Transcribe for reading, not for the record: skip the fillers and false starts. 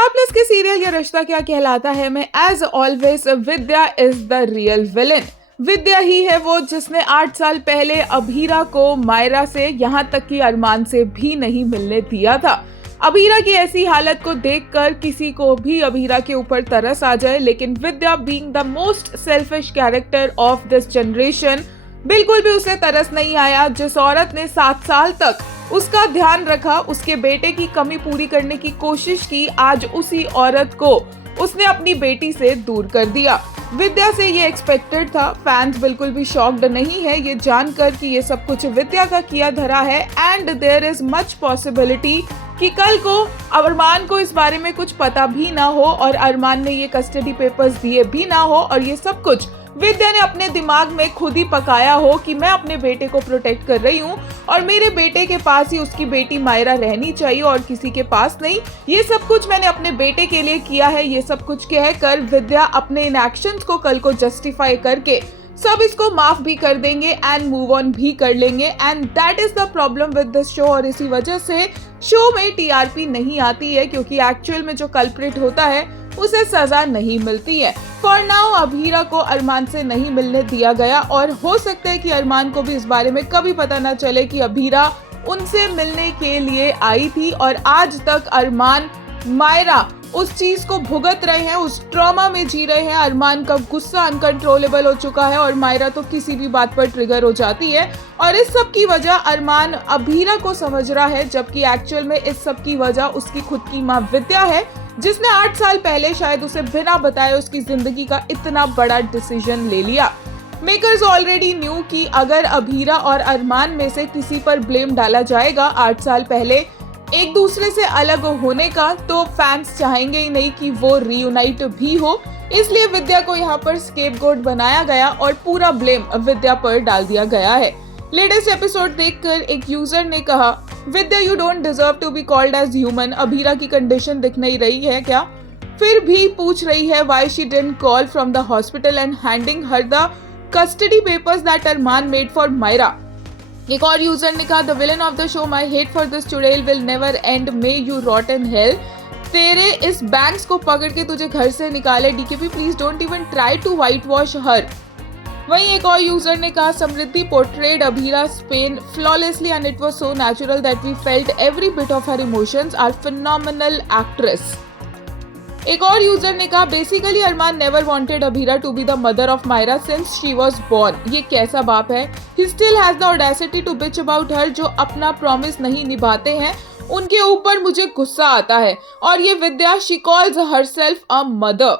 Star plus के serial ये रिश्ता क्या कहलाता है में as always Vidya is the real villain. Vidya ही है वो जिसने 8 साल पहले अभीरा को मायरा से यहाँ तक कि अरमान से भी नहीं मिलने दिया था। अभीरा की ऐसी हालत को देखकर किसी को भी अभीरा के ऊपर तरस आ जाए, लेकिन Vidya being the most selfish character of this generation बिल्कुल भी उसे तरस नहीं आया। जिस औरत ने 7 साल तक उसका ध्यान रखा, उसके बेटे की कमी पूरी करने की कोशिश की, आज उसी औरत को उसने अपनी बेटी से दूर कर दिया। विद्या से ये एक्सपेक्टेड था। फैंस बिल्कुल भी शॉक्ड नहीं है ये जानकर कि ये सब कुछ विद्या का किया धरा है and there is much possibility कि कल को अरमान को इस बारे में कुछ पता भी ना हो और अरमान ने ये कस्टडी पेपर्स दिए भी ना हो और ये सब कुछ विद्या ने अपने दिमाग में खुद ही पकाया हो कि मैं अपने बेटे को प्रोटेक्ट कर रही हूँ और मेरे बेटे के पास ही उसकी बेटी मायरा रहनी चाहिए और किसी के पास नहीं। ये सब कुछ मैंने अपने बेटे के लिए किया है। ये सब कुछ कहकर विद्या अपने इन एक्शंस को कल को जस्टिफाई करके सब इसको माफ भी कर देंगे एंड मूव ऑन भी कर लेंगे and that is the problem with this show. और इसी वजह से शो में टीआरपी नहीं आती है क्योंकि एक्चुअल में जो कल्प्रिट होता है उसे सजा नहीं मिलती है। फॉर नाउ अभीरा को अरमान से नहीं मिलने दिया गया और हो सकता है कि अरमान को भी इस बारे में कभी पता ना चले कि अभीरा उनसे मिलने के लिए आई थी और आज तक अरमान मायरा उस चीज को भुगत रहे हैं, उस ट्रॉमा में जी रहे हैं। अरमान का गुस्सा अनकंट्रोलेबल हो चुका है और मायरा तो किसी भी बात पर ट्रिगर हो जाती है और इस सब की वजह अरमान अभीरा को समझ रहा है, जबकि एक्चुअल में इस सब की वजह उसकी खुद की माँ विद्या है जिसने 8 साल पहले शायद उसे बिना बताए उसकी जिंदगी का इतना बड़ा डिसीजन ले लिया। मेकर्स ऑलरेडी न्यू कि अगर अभीरा और अरमान में से किसी पर ब्लेम डाला जाएगा 8 साल पहले एक दूसरे से अलग होने का, तो फैंस चाहेंगे ही नहीं कि वो रीयूनाइट भी हो। इसलिए विद्या को यहाँ पर स्केपगोट बनाया गया और पूरा ब्लेम विद्या पर डाल दिया गया है। लेटेस्ट एपिसोड देखकर एक यूजर ने कहा, Vidya you don't deserve to be called as human. Abhira की कंडीशन दिख नहीं रही है क्या? फिर भी पूछ रही है why she didn't call from the hospital and handing her the custody papers that Armaan made for Myra. एक और यूजर ने कहा, the villain of the show my hate for this चुड़ैल will never end, may you rot in hell. तेरे इस banks को पकड़ के तुझे घर से निकाले DKP, please don't even try to white wash her. वहीं एक और यूजर ने कहा, Samriddhi portrayed Abhira's pain flawlessly and it was so natural that we felt every bit of her emotions, are phenomenal actress। एक और यूजर ने कहा, basically Armaan never wanted Abhira to be the mother of Myra since she was born. ये कैसा बाप है? He still has the audacity to bitch about her. जो अपना प्रॉमिस नहीं निभाते हैं उनके ऊपर मुझे गुस्सा आता है। और ये Vidya, she calls herself a mother.